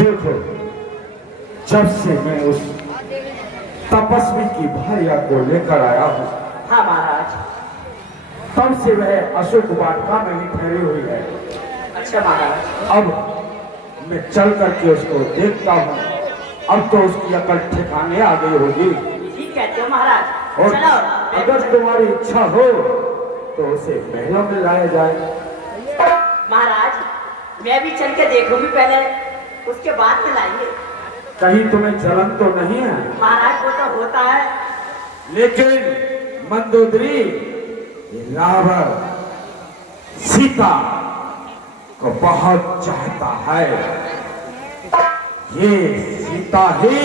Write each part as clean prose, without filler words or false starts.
देखो, जब से मैं उस तपस्वी की भार्या को लेकर आया हूँ, हाँ महाराज। तब से वह अशोक वाटिका में ही ठहरी हुई है। अच्छा महाराज। अब मैं चल करके उसको देखता हूँ, अब तो उसकी अकल ठिकाने आ गई होगी। ठीक कहते हो महाराज। और चलो। अगर तुम्हारी इच्छा हो तो उसे महलों में लाया जाए। महाराज मैं भी चल के देखूंगी पहले, उसके बाद में लाएंगे। कहीं तुम्हें जलन तो नहीं है? महाराज वो तो होता है, लेकिन मंदोदरी रावण सीता को बहुत चाहता है। ये सीता ही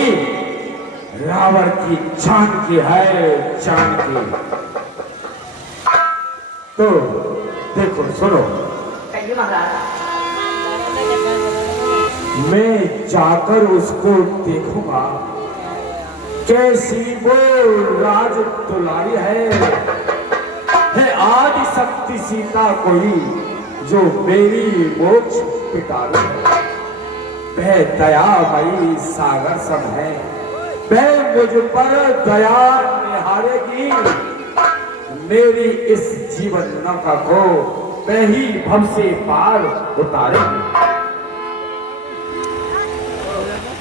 रावण की जान की है, जान की। तो देखो, सुनो, कहिए महाराज। मैं जाकर उसको देखूंगा कैसी वो राज दुलारी है आदि शक्ति सीता कोई जो मेरी मोक्ष पिटारी है। वह दयामयी सागर सम है, वह मुझ पर दया निहारेगी। मेरी इस जीवन नौका को वह ही भव से पार उतारेगी।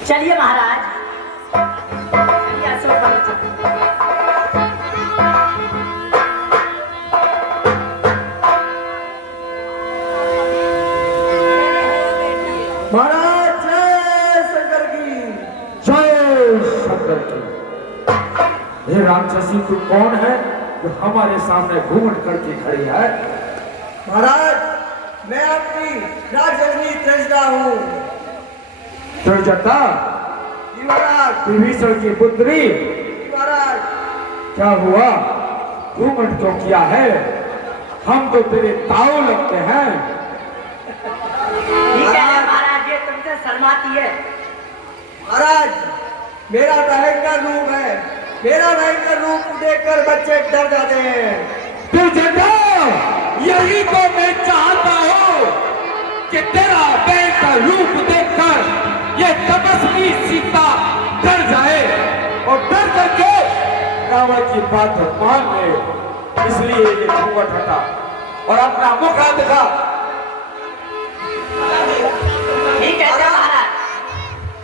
चलिए महाराज, चलिए अशोक वन चलिए। महाराज जय शंकर की, जय शंकर की। हे राक्षसी, तू कौन है जो हमारे सामने घूमट करके खड़ी है? महाराज मैं आपकी राजरनी त्रिजटा हूँ। त्रिजटा? महाराज। विभीषण की पुत्री? महाराज। क्या हुआ, घूमट क्यों किया है? हम तो तेरे ताऊ लगते हैं। ठीक है महाराज, ये तुमसे शर्माती है। महाराज मेरा भयंकर रूप है, मेरा भयंकर रूप देखकर बच्चे डर जाते हैं। त्रिजटा, यही तो मैं चाहता हूँ कि तेरा भयंकर रूप देखकर ये तपस्वी सीता डर जाए और डर करके रावण की बात मान ले। इसलिए ये घूंघट हटा और अपना मुख दिखा। ठीक है महाराज।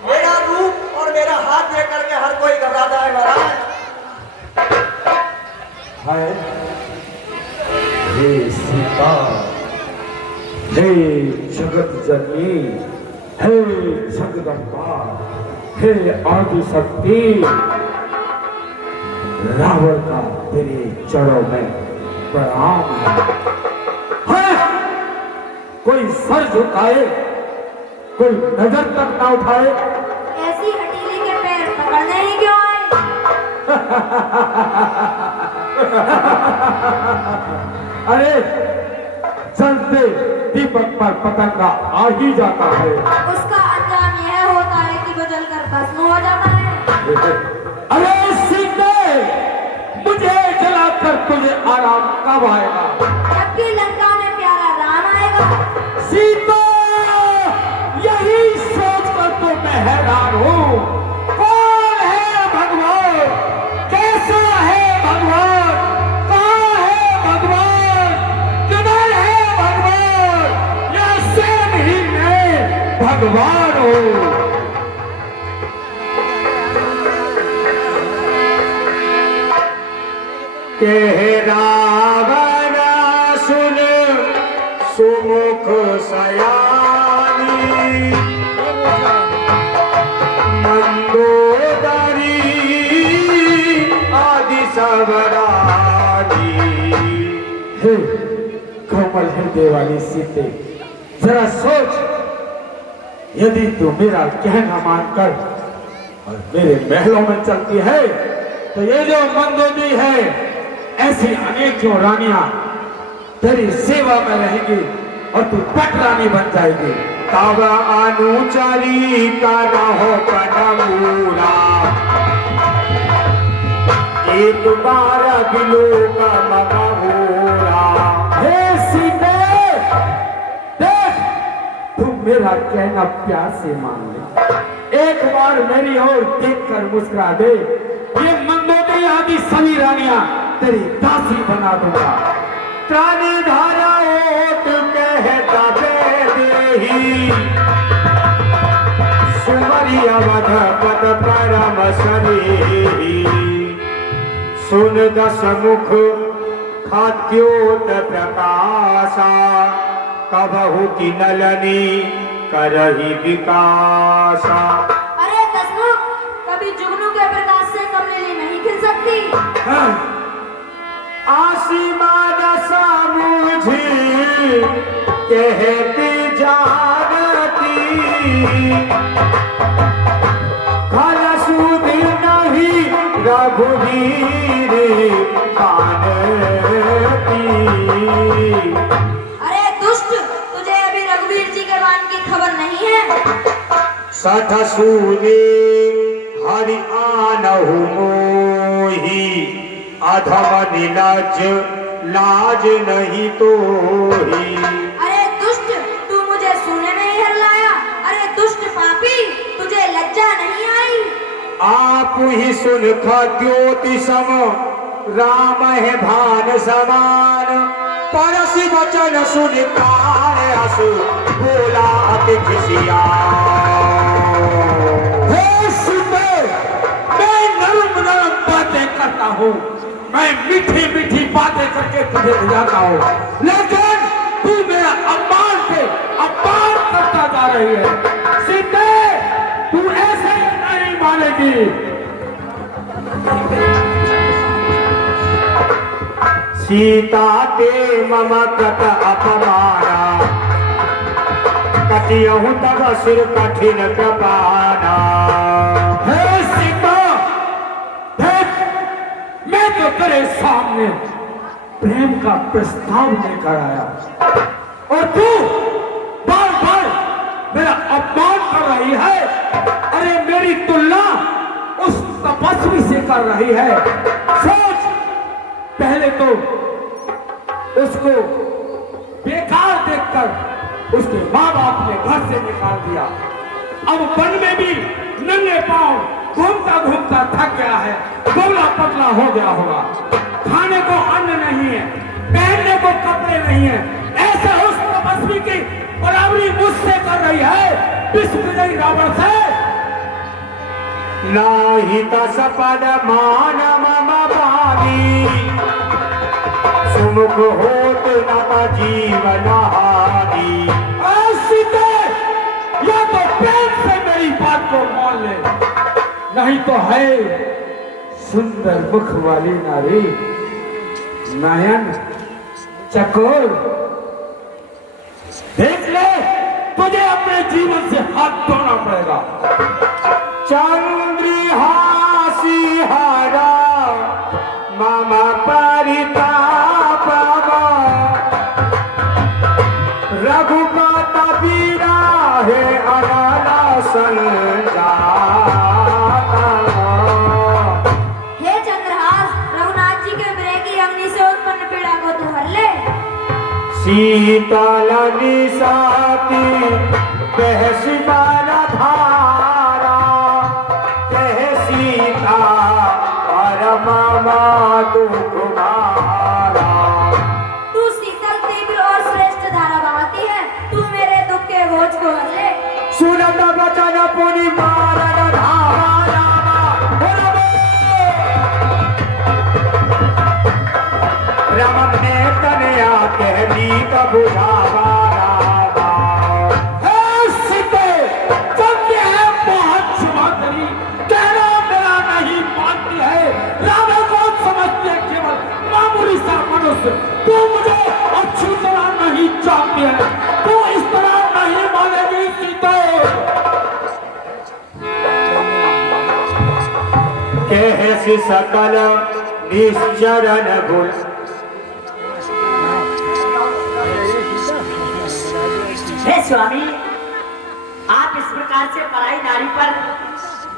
मेरा रूप और मेरा हाथ देख करके हर कोई घबराता है महाराज। है हे सीता, हे जगत जननी, हे जगदम्बा, हे आदि शक्ति, रावण का तेरे चरणों में प्रणाम है। कोई सर झुकाए, कोई नजर तक ना उठाए। ऐसी हटीले के पैर पकड़ने ही क्यों आए? अरे चलते दीपक पर पतंगा आ ही जाता है। उसका अंजाम यह होता है कि वो जलकर भस्म हो जाता है। अरे सीते, मुझे जलाकर तुझे आराम कब आएगा? जबकि लंका में प्यारा राम आएगा। सीता, यही सोच कर तो मैं हैरान हूँ। कौन है भगवान? कैसा है भगवान? कहाँ है भगवान? किधर है भगवान? या स्वयं ही मैं भगवान हूँ? रावण सुन सुमुख सयानी, मंदोदरी आदि सबरानी। हे कोमल हृदय वाली सीते, जरा सोच, यदि तू मेरा कहना मानकर और मेरे महलों में चलती है तो ये जो मंदोदरी है, ऐसी अनेकों रानियां तेरी सेवा में रहेंगी और तू पट रानी बन जाएगी। तब अनुचरी का रहो कदमूरा, एक बार बिलो का मगहूरा। हे सीते, देख, तुम मेरा कहना प्यार से मान ले। एक बार मेरी ओर देखकर मुस्कुरा दे, ये मंदोदरी आदि सभी रानियां तेरी दासी बना दूंगा। प्राणी धारा ओट कहता देही, सुमरी अवध पद परम सनेही। सुन दस मुख खाद्योत प्रकाशा, कबहु की नलनी करही विकासा। अरे दसमुख, कभी जुगनू के प्रकाश से कमलिनी नहीं खिल सकती। आसीमान सामुझी कहती जानती, खल सुधी नहीं रघुवीर कानती। अरे दुष्ट, तुझे अभी रघुवीर जी के बाण की खबर नहीं है। सठ सूने हरि आनहु मोही, अधम निलज लाज नहीं तोही। अरे दुष्ट, तू मुझे सोने में ही हरलाया। अरे दुष्ट पापी, तुझे लज्जा नहीं आई। आप ही सुन ज्योति सम, राम है भान समान। परसि वचन सुन कार अस, बोला अति खिसिया। हे सुंदर, मैं नरम नरम बातें करता हूँ, मैं मीठी मीठी बातें करके तुझे बुझाता हूँ, लेकिन तू मेरा अपमान पे अपमान करता जा रही है। सीते, तू ऐसे नहीं मानेगी। सीता ते मम कृत अपमाना, कटियहु तब सिर कठिन कृपाना। हे सीता, देख, मैं तो तेरे सामने प्रेम का प्रस्ताव लेकर आया, और तू बार बार मेरा अपमान कर रही है। अरे मेरी तुलना उस तपस्वी से कर रही है। सोच, पहले तो उसको बेकार देखकर उसके माँ बाप ने घर से निकाल दिया, अब वन में भी नंगे पांव घूमता घूमता थक गया है, दुबला पतला हो गया होगा, खाने को अन्न नहीं है, पहनने को कपड़े नहीं है। ऐसा उस तपस्वी की बराबरी मुझसे कर रही है, विश्वविजयी रावण से। नाही तसपद मान मम पानी, सुमुख होत न जीवन हानि। सीते, या तो प्रेम से मेरी बात को मान ले, नहीं तो है सुंदर मुख वाली नारी, नयन चकोर। देख ले, तुझे अपने जीवन से हाथ धोना पड़ेगा। चंद्री हासी हरा मम परिताप, रघुपत पीरा है अनाला संजाता। हे चंद्रहास, रघुनाथ जी के विरह की अग्नि से उत्पन्न पीड़ा को तू हर ले। शीतल निशाती बहसी बाला धारा, कह सीता परम दुख मारा। तू शीतल, तीव्र और श्रेष्ठ धारा बहाती है, तू मेरे दुख के बोझ को हर ले। सुनत वचन पुनि मारन धारा, रमन ने कन्या कहली बुझावा। सीते, सत्य है बहुत सुमातरी, कहना मेरा नहीं मानती है, रावण को समझते केवल मामूली सा मनुष्य। तू मुझे अच्छी तरह नहीं जानती है, तू इस तरह नहीं मानेगी सीते। कहसी सकल निश्चरण गुण, हे स्वामी, आप इस प्रकार से पराई नारी पर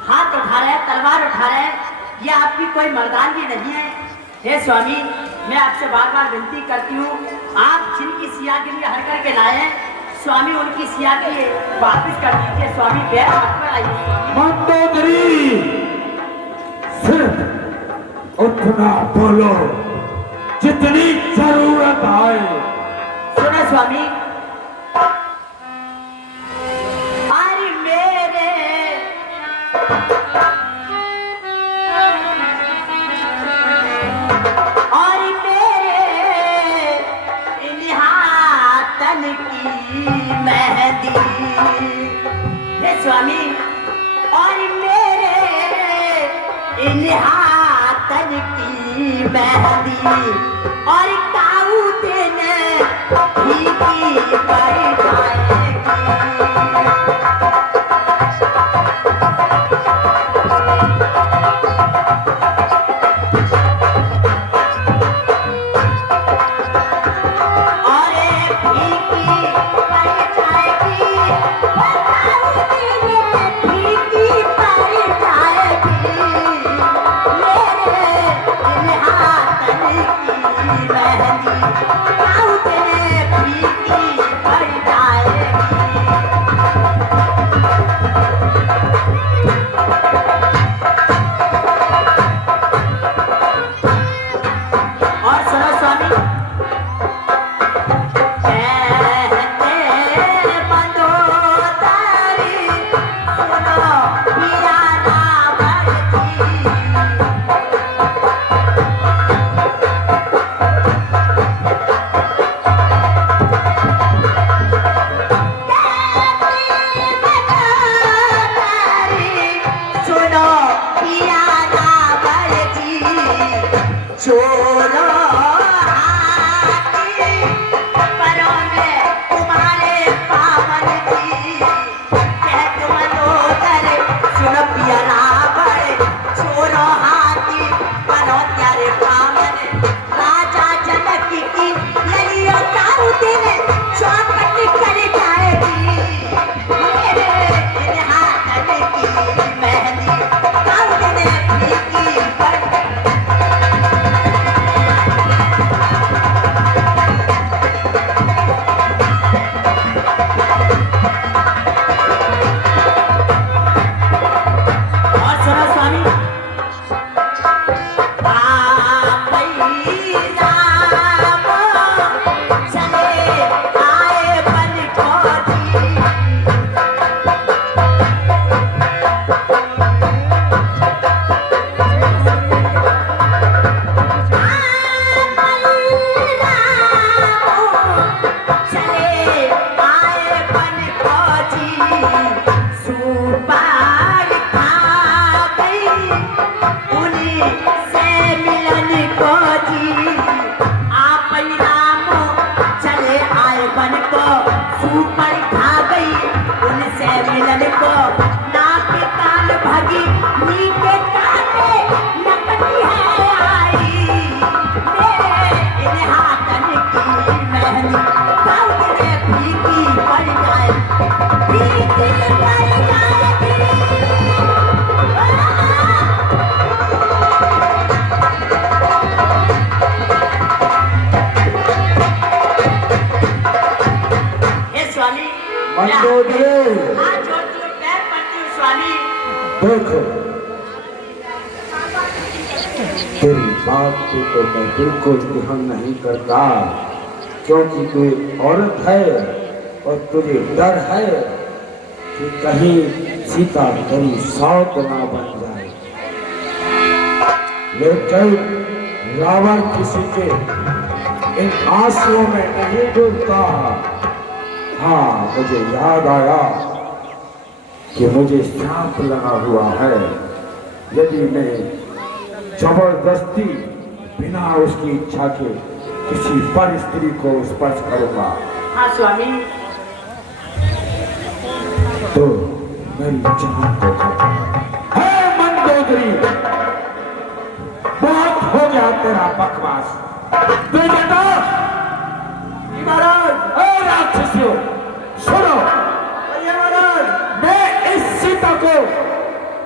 हाथ उठा रहे हैं, तलवार उठा रहे हैं, यह आपकी कोई मर्दानगी नहीं है। हे स्वामी, मैं आपसे बार बार विनती करती हूँ, आप जिनकी सिया के लिए हर करके लाए हैं, स्वामी उनकी सिया की वापिस कर दीजिए स्वामी, पैर मत बढ़ाइए स्वामी। मंदोदरी, सिर्फ उतना बोलो जितनी जरूरत आए। सुनो स्वामी, अरे मेरे और मेरे निहातन की मेहंदी, हे स्वामी, और मेरे निहातन की मेहंदी, और काऊ देने भीगी पड़ जाएगी। देखो, तेरी बात पे तो मैं बिल्कुल ध्यान नहीं करता, क्योंकि तू एक औरत है और तुझे डर है कि कहीं सीता तेरी सौत ना बन जाए। लेकिन रावण किसी के इन आंसुओं में नहीं डूबता। हाँ, मुझे याद आया कि मुझे सांप लगा हुआ है। यदि मैं जबरदस्ती बिना उसकी इच्छा के किसी पर स्त्री को स्पर्श करूंगा, हाँ स्वामी, तो मेरी जान को है। मंदोदरी, बहुत हो गया तेरा बकवास। तू बता महाराज, राक्षसियों, सुनो, मैं इस सीता को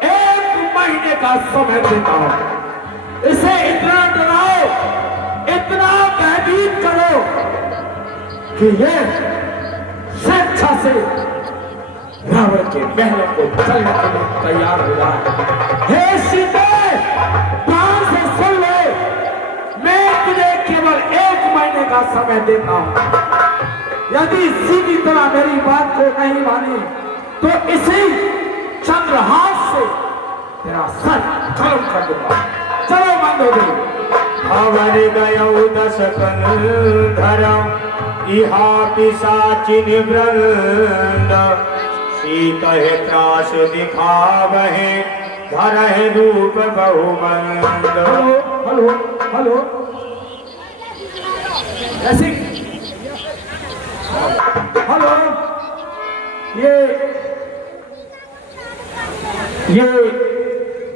1 महीने का समय देता हूं। इसे इतना डराओ, इतना भयभीत करो कि ये सिर्फ से रावण के महलों को चलने के लिए तैयार हुआ है। हे सीते, ध्यान से सुन ले, मैं तुझे केवल 1 महीने का समय देता हूं। यदि सीधी तरह मेरी बात को नहीं मानी तो इसी चंद्रहास से तेरा सर खत्म कर दूंगा। चलो मंदोदरी। अवर गयौ 10 कंधर इहा पिशाचिन वृंद, सीतहि त्रास दिखावहे धरहि रूप बहुमंद। हेलो हेलो हेलो रसिक, हेलो, ये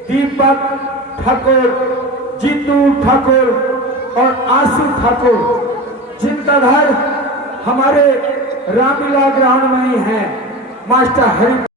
दीपक ठाकुर, जीतू ठाकुर और आशु ठाकुर जिनका घर हमारे रामलीला ग्राउंड में ही है। मास्टर हरि